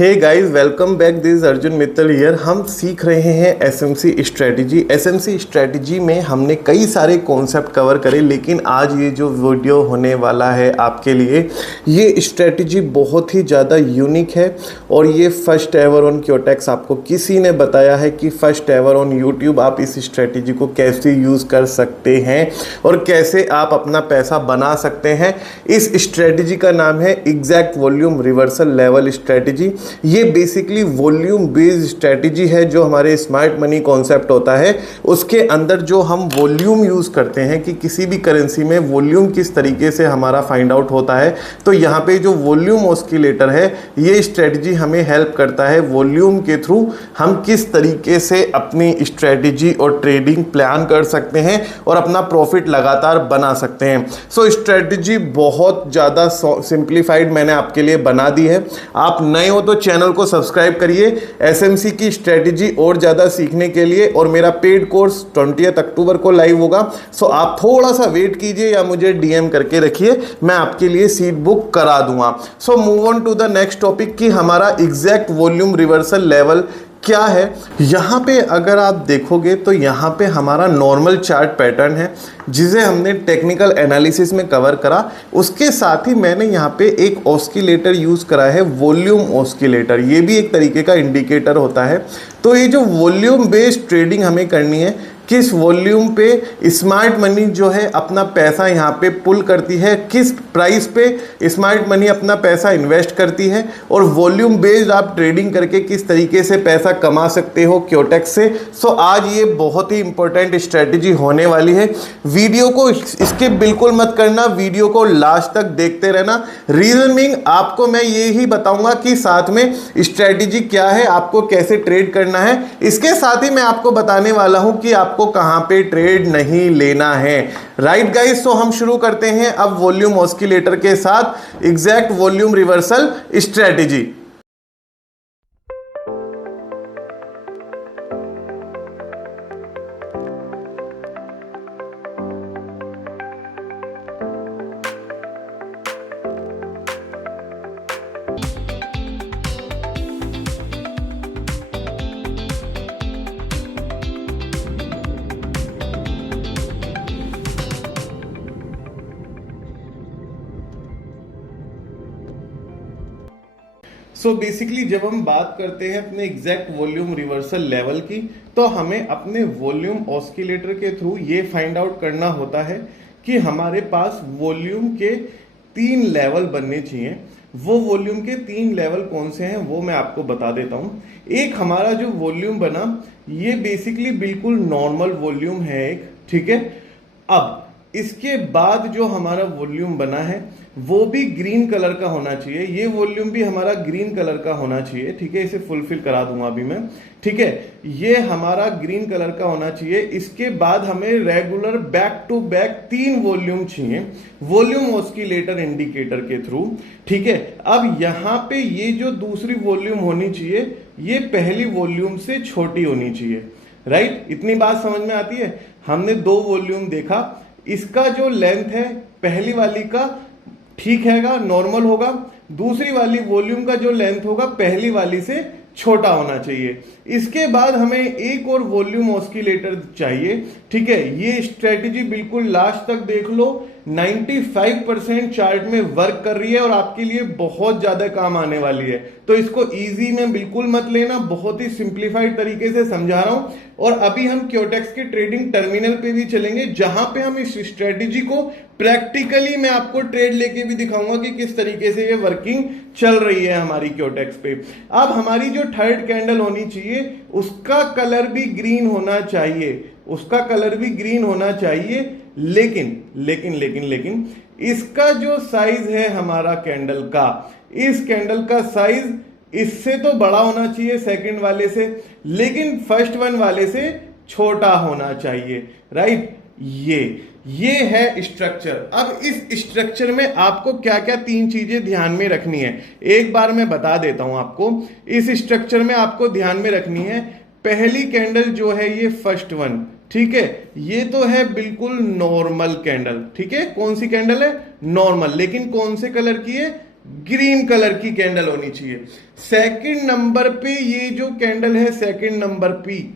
Hey guys, welcome back. This is Arjun Mittal here. हम सीख रहे हैं एसएमसी स्ट्रेटजी। एसएमसी स्ट्रेटजी में हमने कई सारे कॉन्सेप्ट कवर करे, लेकिन आज ये जो वीडियो होने वाला है आपके लिए, ये स्ट्रेटजी बहुत ही ज़्यादा यूनिक है और ये फर्स्ट एवर ऑन क्योटेक्स आपको किसी ने बताया है कि फर्स्ट एवर ऑन यूट्यूब आप इस स्ट्रेटजी को कैसे यूज़ कर सकते हैं और कैसे आप अपना पैसा बना सकते हैं। इस स्ट्रेटजी का नाम है exact volume reversal level strategy. ये बेसिकली वॉल्यूम बेस्ड स्ट्रेटजी है। जो हमारे स्मार्ट मनी कॉन्सेप्ट होता है उसके अंदर जो हम वॉल्यूम यूज़ करते हैं कि किसी भी करेंसी में वॉल्यूम किस तरीके से हमारा फाइंड आउट होता है, तो यहाँ पे जो वॉल्यूम ऑस्किलेटर है ये स्ट्रेटजी हमें हेल्प करता है। वॉल्यूम के थ्रू हम किस तरीके से अपनी स्ट्रेटजी और ट्रेडिंग प्लान कर सकते हैं और अपना प्रॉफिट लगातार बना सकते हैं। सो स्ट्रेटजी बहुत ज़्यादा सिंप्लीफाइड मैंने आपके लिए बना दी है। आप नए हो तो चैनल को सब्सक्राइब करिए एसएमसी की स्ट्रेटजी और ज़्यादा सीखने के लिए। और मेरा पेड कोर्स 20 अक्टूबर को लाइव होगा। सो आप थोड़ा सा वेट कीजिए या मुझे डीएम करके रखिए, मैं आपके लिए सीट बुक करा दूंगा। So move on to the next topic कि हमारा एग्जैक्ट वॉल्यूम रिवर्सल लेवल क्या है। यहाँ पे अगर आप देखोगे तो यहाँ पे हमारा नॉर्मल चार्ट पैटर्न है जिसे हमने टेक्निकल एनालिसिस में कवर करा। उसके साथ ही मैंने यहाँ पे एक ऑस्किलेटर यूज़ करा है, वॉल्यूम ऑस्किलेटर। ये भी एक तरीके का इंडिकेटर होता है। तो ये जो वॉल्यूम बेस्ड ट्रेडिंग हमें करनी है, किस वॉल्यूम पे स्मार्ट मनी जो है अपना पैसा यहाँ पे पुल करती है, किस प्राइस पे स्मार्ट मनी अपना पैसा इन्वेस्ट करती है और वॉल्यूम बेस्ड आप ट्रेडिंग करके किस तरीके से पैसा कमा सकते हो क्योटेक्स से। सो आज ये बहुत ही इंपॉर्टेंट स्ट्रेटजी होने वाली है। वीडियो को इसके बिल्कुल मत करना, वीडियो को लास्ट तक देखते रहना। रीजन बीइंग आपको मैं ये ही बताऊंगा कि साथ में स्ट्रेटजी क्या है, आपको कैसे ट्रेड करना है। इसके साथ ही मैं आपको बताने वाला हूं कि आपको कहां पे ट्रेड नहीं लेना है। राइट गाइस, तो हम शुरू करते हैं अब वॉल्यूम ऑस्किलेटर के साथ exact volume reversal strategy. So basically जब हम बात करते हैं अपने एग्जैक्ट वॉल्यूम रिवर्सल लेवल की, तो हमें अपने वॉल्यूम ऑस्किलेटर के थ्रू ये फाइंड आउट करना होता है कि हमारे पास वॉल्यूम के 3 लेवल बनने चाहिए। वो वॉल्यूम के 3 लेवल कौन से हैं वो मैं आपको बता देता हूं। एक हमारा जो वॉल्यूम बना ये बेसिकली बिल्कुल नॉर्मल वॉल्यूम है एक, ठीक है। अब इसके बाद जो हमारा वॉल्यूम बना है वो भी ग्रीन कलर का होना चाहिए। ये वॉल्यूम भी हमारा ग्रीन कलर का होना चाहिए, ठीक है। इसे फुलफिल करा दूंगा अभी मैं, ठीक है। ये हमारा ग्रीन कलर का होना चाहिए। इसके बाद हमें regular back to back 3 volume चाहिए वॉल्यूम ऑस्किलेटर इंडिकेटर के थ्रू, ठीक है। अब यहां पे ये जो दूसरी वॉल्यूम होनी चाहिए ये पहली वॉल्यूम से छोटी होनी चाहिए। राइट, इतनी बात समझ में आती है। हमने 2 वॉल्यूम देखा, इसका जो लेंथ है पहली वाली का ठीक हैगा, नॉर्मल होगा। दूसरी वाली वॉल्यूम का जो लेंथ होगा पहली वाली से छोटा होना चाहिए। इसके बाद हमें एक और वॉल्यूम ऑस्किलेटर चाहिए, ठीक है। ये स्ट्रेटजी बिल्कुल लास्ट तक देख लो, 95% चार्ट में वर्क कर रही है और आपके लिए बहुत ज्यादा काम आने वाली है। तो इसको इजी में बिल्कुल मत लेना, बहुत ही सिंप्लीफाइड तरीके से समझा रहा हूं। और अभी हम क्योटेक्स के ट्रेडिंग टर्मिनल पे भी चलेंगे जहां पे हम इस स्ट्रेटजी को प्रैक्टिकली मैं आपको ट्रेड लेके भी दिखाऊंगा कि किस तरीके से ये वर्किंग चल रही है हमारी क्योटेक्स पे। अब हमारी जो थर्ड कैंडल होनी चाहिए उसका कलर भी ग्रीन होना चाहिए, उसका कलर भी ग्रीन होना चाहिए। लेकिन इसका जो साइज है हमारा कैंडल का, इस कैंडल का साइज इससे तो बड़ा होना चाहिए सेकंड वाले से, लेकिन फर्स्ट वन वाले से छोटा होना चाहिए। राइट, ये है स्ट्रक्चर। अब इस स्ट्रक्चर में आपको क्या क्या 3 चीजें ध्यान में रखनी है एक बार मैं बता देता हूं आपको। इस स्ट्रक्चर में आपको ध्यान में रखनी है पहली कैंडल जो है ये फर्स्ट वन, ठीक है। ये तो है बिल्कुल नॉर्मल कैंडल, ठीक है। कौन सी कैंडल है? नॉर्मल, लेकिन कौन से कलर की है? ग्रीन कलर की कैंडल होनी चाहिए। सेकंड नंबर पे ये जो कैंडल है, सेकंड नंबर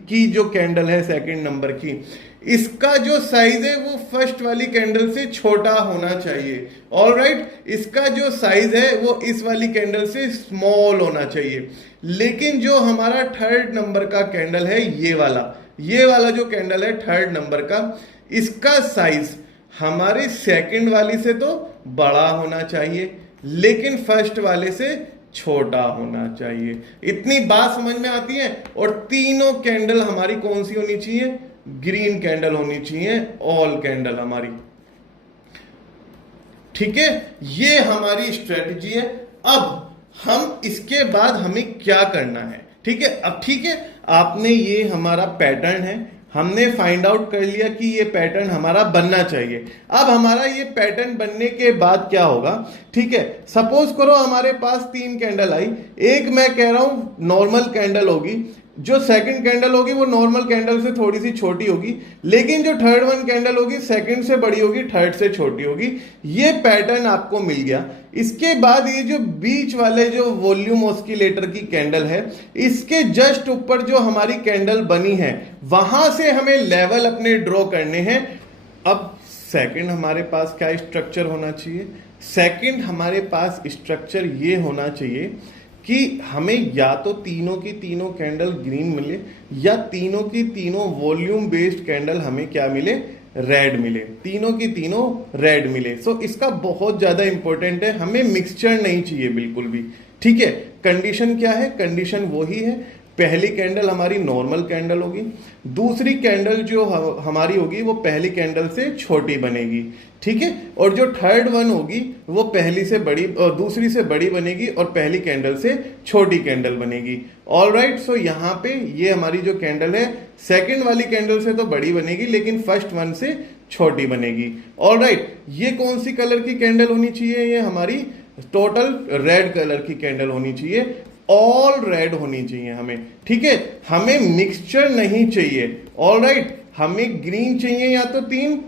की जो कैंडल है सेकंड नंबर की, इसका जो साइज है वो फर्स्ट वाली कैंडल से छोटा होना चाहिए। ऑलराइट, इसका जो साइज है वो इस वाली कैंडल से स्मॉल होना चाहिए। लेकिन जो हमारा थर्ड नंबर का कैंडल है, ये वाला जो कैंडल है थर्ड नंबर का, इसका साइज हमारे सेकंड वाली से तो बड़ा होना चाहिए, लेकिन फर्स्ट वाले से छोटा होना चाहिए। इतनी बात समझ में आती है। और तीनों कैंडल हमारी कौन सी होनी चाहिए? ग्रीन कैंडल होनी चाहिए, ऑल कैंडल हमारी। ठीक है, ये हमारी स्ट्रेटजी है। अब हम इसके बाद हमें क्या करना है? ठीक है, अब ठीक है, आपने ये हमारा पैटर्न है, हमने फाइंड आउट कर लिया कि ये पैटर्न हमारा बनना चाहिए। अब हमारा ये पैटर्न बनने के बाद क्या होगा? ठीक है, सपोज करो हमारे पास 3 कैंडल आई, एक मैं कह रहा हूं नॉर्मल कैंडल होगी, जो सेकंड कैंडल होगी वो नॉर्मल कैंडल से थोड़ी सी छोटी होगी, लेकिन जो थर्ड वन कैंडल होगी सेकंड से बड़ी होगी, थर्ड से छोटी होगी। ये पैटर्न आपको मिल गया। इसके बाद ये जो बीच वाले जो वॉल्यूम ऑस्किलेटर की कैंडल है, इसके जस्ट ऊपर जो हमारी कैंडल बनी है, वहां से हमें लेवल अपने ड्रॉ करने हैं। अब सेकंड हमारे पास क्या स्ट्रक्चर होना चाहिए? सेकंड हमारे पास स्ट्रक्चर ये होना चाहिए कि हमें या तो तीनों की तीनों कैंडल ग्रीन मिले, या तीनों की तीनों वॉल्यूम बेस्ड कैंडल हमें क्या मिले? रेड मिले। तीनों की तीनों रेड मिले। सो इसका बहुत ज्यादा इंपॉर्टेंट है, हमें मिक्सचर नहीं चाहिए बिल्कुल भी। ठीक है, कंडीशन क्या है? कंडीशन वही है, पहली कैंडल हमारी नॉर्मल कैंडल होगी, दूसरी कैंडल जो हमारी होगी वो पहली कैंडल से छोटी बनेगी। ठीक है, और जो थर्ड वन होगी वो पहली से बड़ी और दूसरी से बड़ी बनेगी, और पहली कैंडल से छोटी कैंडल बनेगी। ऑलराइट, सो यहाँ पे ये हमारी जो कैंडल है सेकंड वाली कैंडल से तो बड़ी बनेगी, लेकिन फर्स्ट वन से छोटी बनेगी। ऑलराइट, ये कौन सी कलर की कैंडल होनी चाहिए? ये हमारी टोटल रेड कलर की कैंडल होनी चाहिए, ऑल रेड होनी चाहिए हमें। ठीक है, हमें मिक्सचर नहीं चाहिए। ऑलराइट, हमें ग्रीन चाहिए या तो 3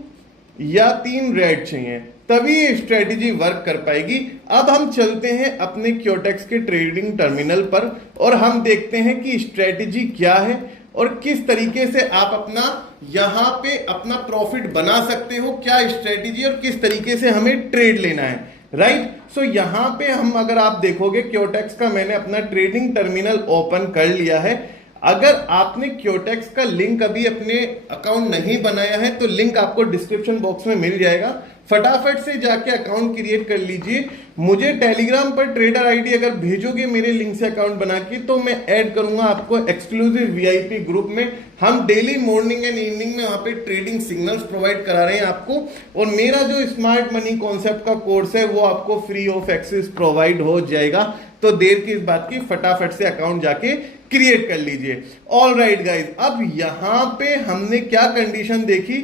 या 3 रेड चाहिए, तभी ये स्ट्रेटेजी वर्क कर पाएगी। अब हम चलते हैं अपने क्योटेक्स के ट्रेडिंग टर्मिनल पर और हम देखते हैं कि स्ट्रेटेजी क्या है और किस तरीके से आप अपना यहां पे अपना प्रॉफिट बना सकते हो, क्या स्ट्रेटेजी और किस तरीके से हमें ट्रेड लेना है। राइट, सो यहां पे हम अगर आप देखोगे क्योटेक्स का मैंने अपना ट्रेडिंग टर्मिनल ओपन कर लिया है। अगर आपने क्योटेक्स का लिंक अभी अपने अकाउंट नहीं बनाया है तो लिंक आपको डिस्क्रिप्शन बॉक्स में मिल जाएगा, फटाफट से जाके अकाउंट क्रिएट कर लीजिए। मुझे टेलीग्राम पर ट्रेडर आईडी अगर भेजोगे मेरे लिंक से अकाउंट बना के, तो मैं ऐड करूंगा आपको एक्सक्लूसिव वीआईपी ग्रुप में। हम डेली मॉर्निंग एंड इवनिंग में वहां पे ट्रेडिंग सिग्नल्स प्रोवाइड करा रहे हैं आपको, और मेरा जो स्मार्ट मनी कॉन्सेप्ट का कोर्स है वो आपको फ्री ऑफ एक्सेस प्रोवाइड हो जाएगा। तो देर की इस बात की, फटाफट से अकाउंट जाके क्रिएट कर लीजिए। ऑल राइट गाइज, अब यहां पे हमने क्या कंडीशन देखी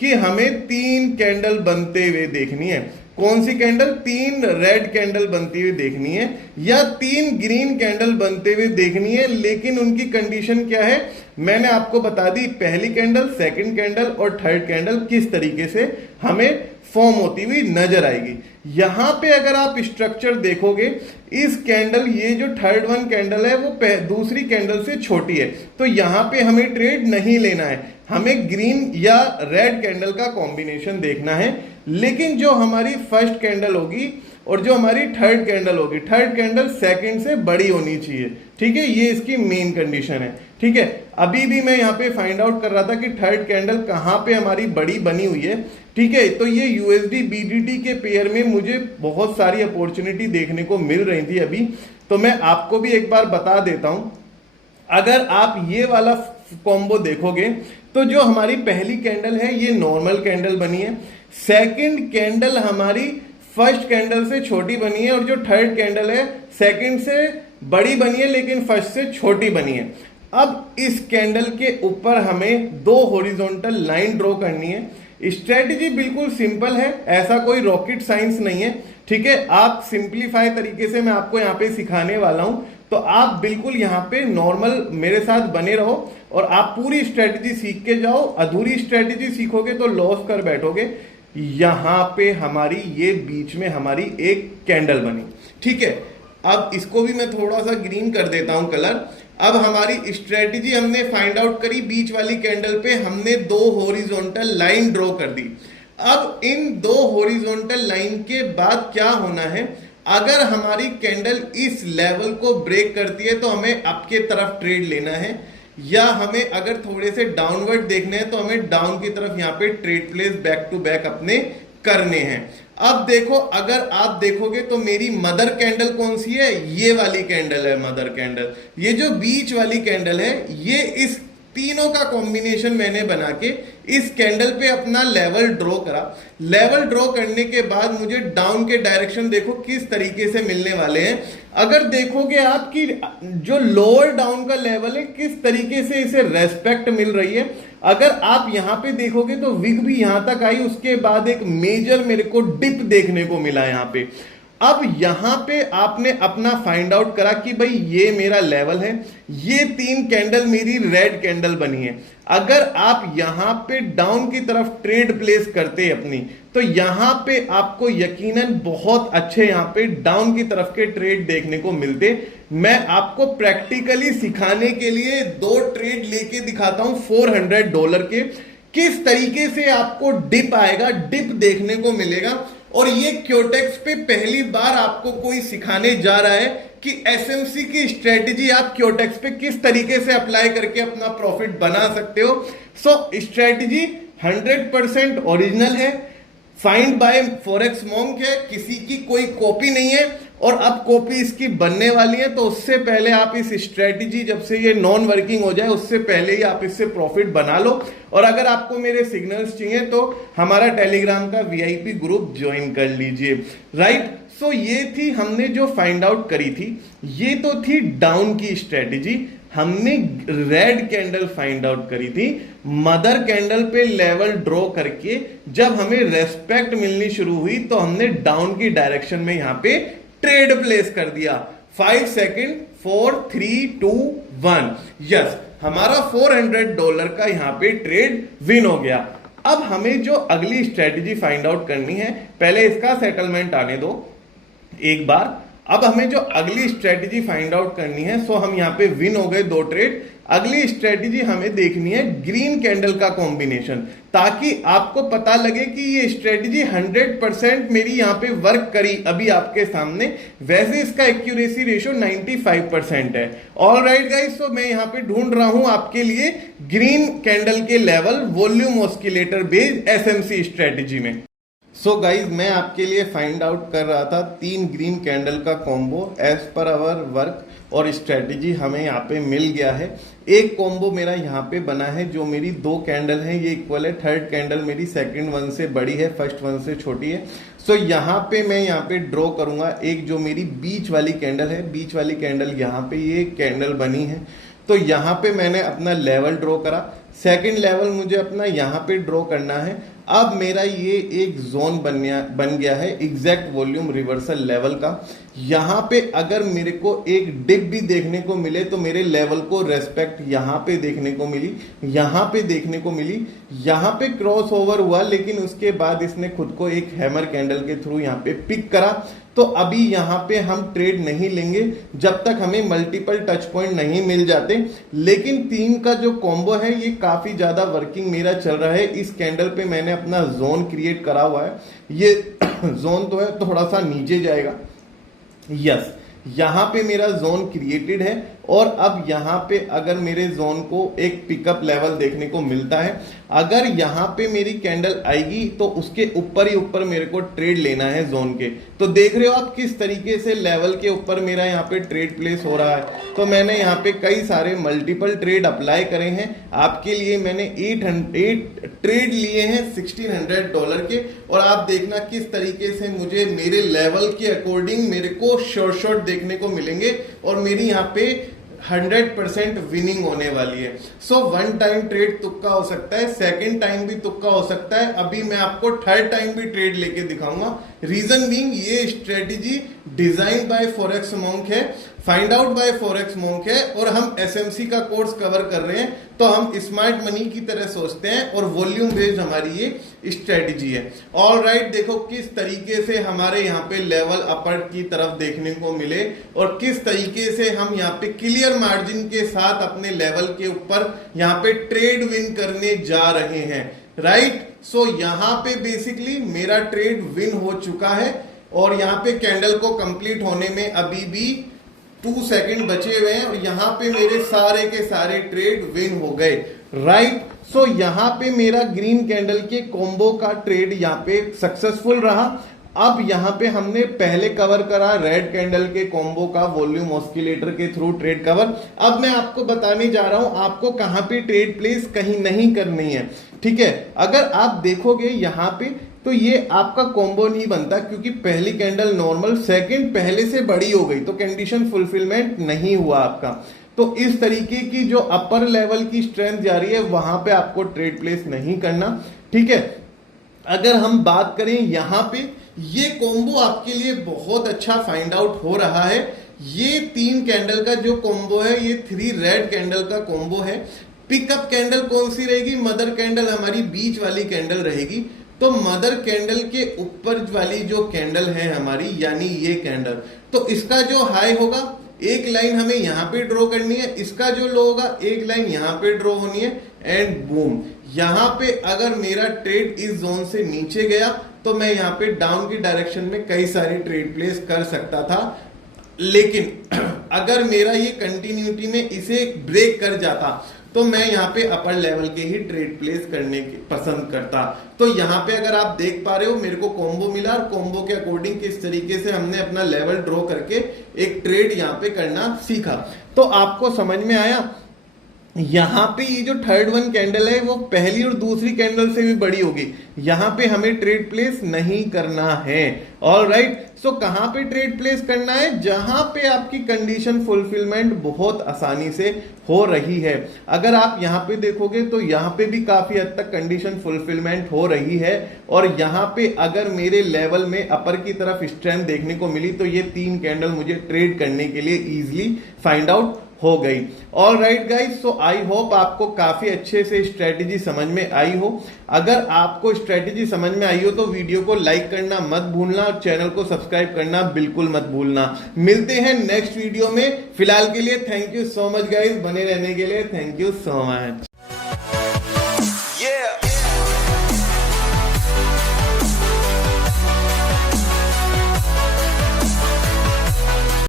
कि हमें 3 कैंडल बनते हुए देखनी है। कौन सी कैंडल? 3 रेड कैंडल बनती हुई देखनी है या 3 ग्रीन कैंडल बनते हुए देखनी है। लेकिन उनकी कंडीशन क्या है मैंने आपको बता दी, पहली कैंडल, सेकंड कैंडल और थर्ड कैंडल किस तरीके से हमें फॉर्म होती हुई नजर आएगी। यहां पे अगर आप स्ट्रक्चर देखोगे, इस कैंडल, ये जो थर्ड वन कैंडल है वो दूसरी कैंडल से छोटी है, तो यहां पे हमें ट्रेड नहीं लेना है, हमें ग्रीन या रेड कैंडल का कॉम्बिनेशन देखना है। लेकिन जो हमारी फर्स्ट कैंडल होगी और जो हमारी थर्ड कैंडल होगी, थर्ड कैंडल सेकंड से बड़ी होनी चाहिए। ठीक है, ये इसकी मेन कंडीशन है। ठीक है, अभी भी मैं यहाँ पे फाइंड आउट कर रहा था कि थर्ड कैंडल कहाँ पे हमारी बड़ी बनी हुई है। ठीक है, तो ये यूएसडी बीडीटी के पेयर में मुझे बहुत सारी अपॉर्चुनिटी देखने को मिल रही थी अभी, तो मैं आपको भी एक बार बता देता हूं। अगर आप ये वाला कॉम्बो देखोगे तो जो हमारी पहली कैंडल है ये नॉर्मल कैंडल बनी है, सेकंड कैंडल हमारी फर्स्ट कैंडल से छोटी बनी है, और जो थर्ड कैंडल है सेकंड से बड़ी बनी है लेकिन फर्स्ट से छोटी बनी है। अब इस कैंडल के ऊपर हमें 2 हॉरिजॉन्टल लाइन ड्रॉ करनी है। स्ट्रेटजी बिल्कुल सिंपल है, ऐसा कोई रॉकेट साइंस नहीं है। ठीक है, आप सिंप्लीफाई तरीके से मैं आपको यहाँ पे सिखाने वाला हूं, तो आप बिल्कुल यहाँ पे नॉर्मल मेरे साथ बने रहो और आप पूरी स्ट्रेटजी सीख के जाओ। अधूरी स्ट्रेटजी सीखोगे तो लॉस कर बैठोगे। यहां पे हमारी ये बीच में हमारी एक कैंडल बनी, ठीक है, अब इसको भी मैं थोड़ा सा ग्रीन कर देता हूं कलर। अब हमारी स्ट्रेटजी हमने फाइंड आउट करी, बीच वाली कैंडल पे हमने 2 हॉरिजॉन्टल लाइन ड्रॉ कर दी। अब इन 2 हॉरिजॉन्टल लाइन के बाद क्या होना है, अगर हमारी कैंडल इस लेवल को ब्रेक करती है तो हमें अप के तरफ ट्रेड लेना है, या हमें अगर थोड़े से डाउनवर्ड देखने हैं तो हमें डाउन की तरफ यहाँ पे trade place back to back अपने करने हैं। अब देखो, अगर आप देखोगे तो मेरी मदर कैंडल कौन सी है, ये वाली कैंडल है मदर कैंडल। ये जो बीच वाली कैंडल है, ये इस तीनों का कॉम्बिनेशन मैंने बना के इस कैंडल पे अपना लेवल ड्रॉ करा। लेवल ड्रॉ करने के बाद मुझे डाउन के डायरेक्शन देखो किस तरीके से मिलने वाले हैं। अगर देखोगे आप कि जो लोअर डाउन का लेवल है किस तरीके से इसे रेस्पेक्ट मिल रही है। अगर आप यहां पे देखोगे तो विग भी यहां तक आई, उसके बाद एक मेजर मेरे को डिप देखने को मिला यहां पे। अब यहां पे आपने अपना फाइंड आउट करा कि भाई ये मेरा लेवल है, ये 3 कैंडल मेरी रेड कैंडल बनी है। अगर आप यहां पे डाउन की तरफ ट्रेड प्लेस करते अपनी, तो यहां पे आपको यकीनन बहुत अच्छे यहां पे डाउन की तरफ के ट्रेड देखने को मिलते। मैं आपको प्रैक्टिकली सिखाने के लिए 2 ट्रेड लेके दिखाता हूं $400 के, किस तरीके से आपको डिप आएगा, डिप देखने को मिलेगा। और ये क्योटेक्स पे पहली बार आपको कोई सिखाने जा रहा है कि एसएमसी की स्ट्रेटजी आप क्योटेक्स पे किस तरीके से अप्लाई करके अपना प्रॉफिट बना सकते हो। सो स्ट्रेटजी 100% ओरिजिनल है, फाइंड बाय फॉरेक्स मॉन्क है, किसी की कोई कॉपी नहीं है। और अब कॉपी इसकी बनने वाली है, तो उससे पहले आप इस स्ट्रेटजी, जब से ये नॉन वर्किंग हो जाए उससे पहले ही आप इससे प्रॉफिट बना लो। और अगर आपको मेरे सिग्नल्स चाहिए तो हमारा टेलीग्राम का वीआईपी ग्रुप ज्वाइन कर लीजिए, राइट। सो ये थी हमने जो फाइंड आउट करी थी, ये तो थी डाउन की स्ट्रेटजी। हमने रेड कैंडल फाइंड आउट करी थी, मदर कैंडल पे लेवल ड्रॉ करके जब हमें रेस्पेक्ट मिलनी शुरू हुई तो हमने डाउन की डायरेक्शन में यहां पे ट्रेड प्लेस कर दिया। 5 सेकेंड, 4 3 2 1, यस, हमारा $400 का यहां पे ट्रेड विन हो गया। अब हमें जो अगली स्ट्रेटजी फाइंड आउट करनी है, पहले इसका सेटलमेंट आने दो एक बार। अब हमें जो अगली स्ट्रेटजी फाइंड आउट करनी है, सो हम यहां पे विन हो गए 2 ट्रेड। अगली स्ट्रेटजी हमें देखनी है ग्रीन कैंडल का कॉम्बिनेशन, ताकि आपको पता लगे कि ये स्ट्रेटजी 100% मेरी यहां पे वर्क करी अभी आपके सामने। वैसे इसका एक्यूरेसी रेशियो 95% है। ऑल राइट गाइस, सो मैं यहां पे ढूंढ रहा हूं आपके लिए ग्रीन कैंडल के level volume oscillator based SMC strategy में। सो गाइज, मैं आपके लिए फाइंड आउट कर रहा था 3 ग्रीन कैंडल का combo as per our work, और स्ट्रेटजी हमें यहाँ पे मिल गया है। एक कॉम्बो मेरा यहाँ पे बना है, जो मेरी 2 कैंडल है ये इक्वल है। 3rd कैंडल मेरी 2nd वन से बड़ी है, 1st वन से छोटी है। सो यहाँ पे मैं यहाँ पे ड्रॉ करूंगा एक जो मेरी बीच वाली कैंडल है। बीच वाली कैंडल यहाँ पे ये कैंडल बनी है, तो यहाँ पे मैंने अपना लेवल ड्रॉ करा। 2nd लेवल मुझे अपना यहाँ पे ड्रॉ करना है। अब मेरा ये एक जोन बन गया है एग्जैक्ट वॉल्यूम रिवर्सल लेवल का। यहाँ पे अगर मेरे को एक डिप भी देखने को मिले तो मेरे लेवल को रेस्पेक्ट यहाँ पे देखने को मिली, यहाँ पे देखने को मिली, यहाँ पे क्रॉस ओवर हुआ, लेकिन उसके बाद इसने खुद को एक हैमर कैंडल के थ्रू यहाँ पे पिक करा। तो अभी यहाँ पे हम ट्रेड नहीं लेंगे जब तक हमें मल्टीपल टच पॉइंट नहीं मिल जाते। लेकिन 3 का जो कॉम्बो है ये काफी ज्यादा वर्किंग मेरा चल रहा है। इस कैंडल पे मैंने अपना जोन क्रिएट करा हुआ है। ये जोन तो है थोड़ा सा नीचे जाएगा, यस, यहाँ पे मेरा जोन क्रिएटेड है। और अब यहाँ पे अगर मेरे जोन को एक पिकअप लेवल देखने को मिलता है, अगर यहाँ पे मेरी कैंडल आएगी तो उसके ऊपर ही ऊपर मेरे को ट्रेड लेना है जोन के। तो देख रहे हो आप किस तरीके से लेवल के ऊपर मेरा यहाँ पे ट्रेड प्लेस हो रहा है। तो मैंने यहाँ पे कई सारे मल्टीपल ट्रेड अप्लाई करे हैं आपके लिए। मैंने 8 ट्रेड लिए हैं $1600 के, और आप देखना किस तरीके से मुझे मेरे लेवल के अकॉर्डिंग मेरे को शॉर्ट देखने को मिलेंगे, और मेरी यहाँ पे 100% विनिंग होने वाली है। सो 1 टाइम ट्रेड तुक्का हो सकता है, 2nd टाइम भी तुक्का हो सकता है। अभी मैं आपको 3rd टाइम भी ट्रेड लेके दिखाऊंगा। रीजन बीइंग ये strategy design by Forex Monk है, find out by Forex Monk है, और हम एसएमसी का कोर्स कवर कर रहे हैं। तो हम स्मार्ट मनी की तरह सोचते हैं और वॉल्यूम बेस्ड हमारी ये स्ट्रेटजी है। ऑल राइट, देखो किस तरीके से हमारे यहाँ पे लेवल अपर की तरफ देखने को मिले और किस तरीके से हम यहाँ पे क्लियर मार्जिन के साथ अपने लेवल के ऊपर यहाँ पे ट्रेड विन करने जा रहे हैं। राइट, सो यहाँ पे बेसिकली मेरा ट्रेड विन हो चुका है और यहाँ पे कैंडल को कंप्लीट होने में अभी भी 2 सेकंड बचे हुए हैं और यहाँ पे मेरे सारे के सारे ट्रेड विन हो गए। राइट, सो यहाँ पे मेरा ग्रीन कैंडल के कॉम्बो का ट्रेड यहाँ पे सक्सेसफुल रहा। अब यहाँ पे हमने पहले कवर करा रेड कैंडल के कॉम्बो का वॉल्यूम ऑस्किलेटर के थ्रू ट्रेड कवर। अब मैं आपको बताने जा रहा हूं आपको कहां पे ट्रेड प्लेस कहीं नहीं करनी है। ठीक है, अगर आप देखोगे यहाँ पे तो ये आपका कॉम्बो नहीं बनता क्योंकि पहली कैंडल नॉर्मल, सेकंड पहले से बड़ी हो गई तो कंडीशन फुलफिलमेंट नहीं हुआ आपका। तो इस तरीके की जो अपर लेवल की स्ट्रेंथ जा रही है वहां पे आपको ट्रेड प्लेस नहीं करना। ठीक है, अगर हम बात करें यहाँ पे ये कॉम्बो आपके लिए बहुत अच्छा फाइंड आउट हो रहा है। ये 3 कैंडल का जो कॉम्बो है ये 3 रेड कैंडल का कॉम्बो है। पिकअप कैंडल कौन सी रहेगी? मदर कैंडल हमारी बीच वाली कैंडल रहेगी। तो मदर कैंडल के ऊपर वाली जो कैंडल है हमारी यानी ये कैंडल, तो इसका जो हाई होगा एक लाइन हमें यहाँ पे ड्रॉ करनी है, इसका जो लो होगा एक लाइन यहाँ पे ड्रॉ होनी है एंड बूम। यहाँ पे अगर मेरा ट्रेड इस जोन से नीचे गया तो मैं यहाँ पे डाउन की डायरेक्शन में कई सारे ट्रेड प्लेस कर सकता था, लेकिन अगर मेरा ये कंटिन्यूटी में इसे ब्रेक कर जाता तो मैं यहाँ पे अपर लेवल के ही ट्रेड प्लेस करने की पसंद करता। तो यहाँ पे अगर आप देख पा रहे हो मेरे को कॉम्बो मिला और कॉम्बो के अकॉर्डिंग किस तरीके से हमने अपना लेवल ड्रॉ करके एक ट्रेड यहाँ पे करना सीखा। तो आपको समझ में आया। यहाँ पे ये जो थर्ड वन कैंडल है वो पहली और दूसरी कैंडल से भी बड़ी होगी, यहाँ पे हमें ट्रेड प्लेस नहीं करना है। ऑल राइट, सो कहाँ पे ट्रेड प्लेस करना है? जहां पे आपकी कंडीशन फुलफिलमेंट बहुत आसानी से हो रही है। अगर आप यहाँ पे देखोगे तो यहाँ पे भी काफी हद तक कंडीशन फुलफिलमेंट हो रही है और यहाँ पे अगर मेरे लेवल में अपर की तरफ स्ट्रेंथ देखने को मिली तो ये 3 कैंडल मुझे ट्रेड करने के लिए इजिली फाइंड आउट हो गई। All right guys, so I hope आपको काफी अच्छे से स्ट्रेटेजी समझ में आई हो। अगर आपको स्ट्रेटेजी समझ में आई हो तो वीडियो को लाइक करना मत भूलना और चैनल को सब्सक्राइब करना बिल्कुल मत भूलना। मिलते हैं नेक्स्ट वीडियो में। फिलहाल के लिए thank you so much guys, बने रहने के लिए थैंक यू सो मच।